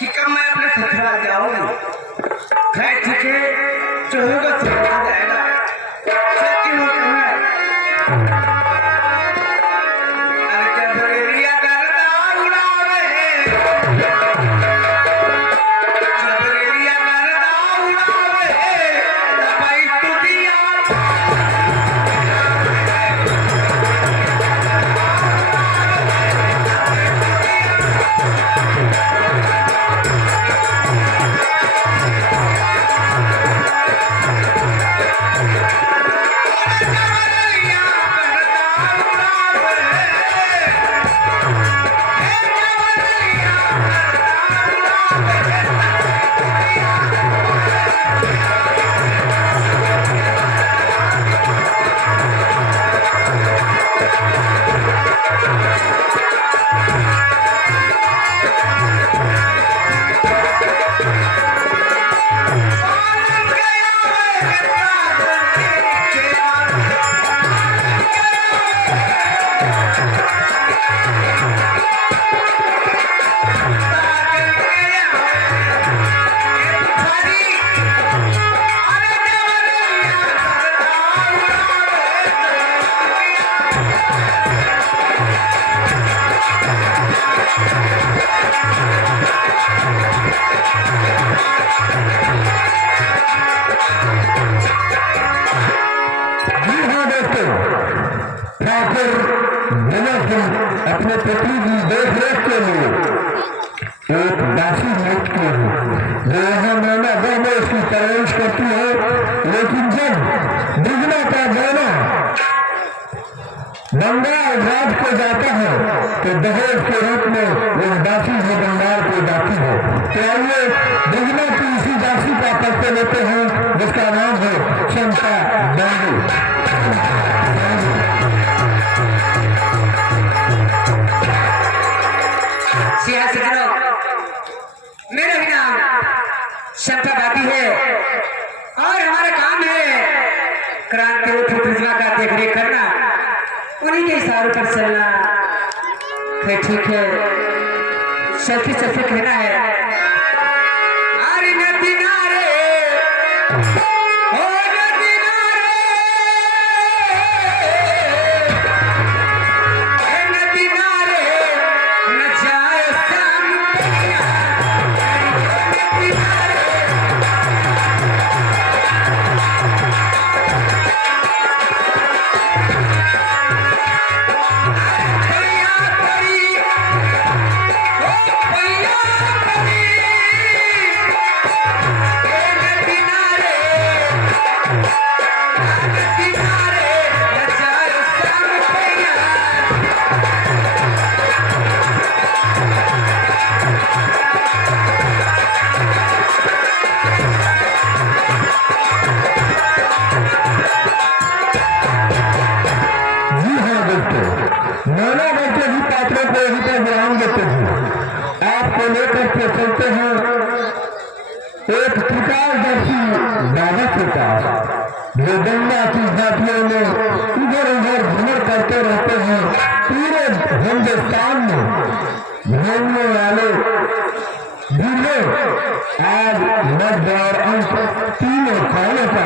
कि कब मैं अपने ससुराल जाऊंगी। खैर ठीक है, जो होगा सो हो जाएगा। सच्ची हो तुम्हें अरे जब रेलिया करता उड़ावे, जब रेलिया करता उड़ावे तब स्तुतियां अपने पति की देख रेख के लिए एक दासी नियुक्त की है जो यहाँ मैना दो में उसकी परवरिश करती है। लेकिन जब दुगना का गाना बंगाल राज को जाता है तो दहेज के रूप में उस दासी भी बंगाल को जाती है। तो आइए दुगना की इसी दासी का परिचय लेते हैं जिसका नाम है क्षमता बांडू। मेरा भी नाम क्षमता बाती है और हमारा काम है क्रांति प्रतिभा का देख रेख करना, उन्हीं के इशारों पर चलना। ठीक है, सल्फी सल्फी कहना है अरे नदी नारे ओ नदी नारे नदी नारे न जाए शाम तैया नदी नारे भैया करी ओ भैया करी नदी नारे न जाए शाम तैया। जी हाँ दोस्तों, नाना बच्चे भी पात्रों को यहीं पर विराम देते हैं। आपको लेकर के चलते हैं एक त्रिकालदर्शी बाबा के पास जो गंगा की घाटियों में इधर उधर भ्रमण करते रहते हैं। पूरे हिंदुस्तान में घूमने वाले जिले आज मध्य और अंत तीनों कालों का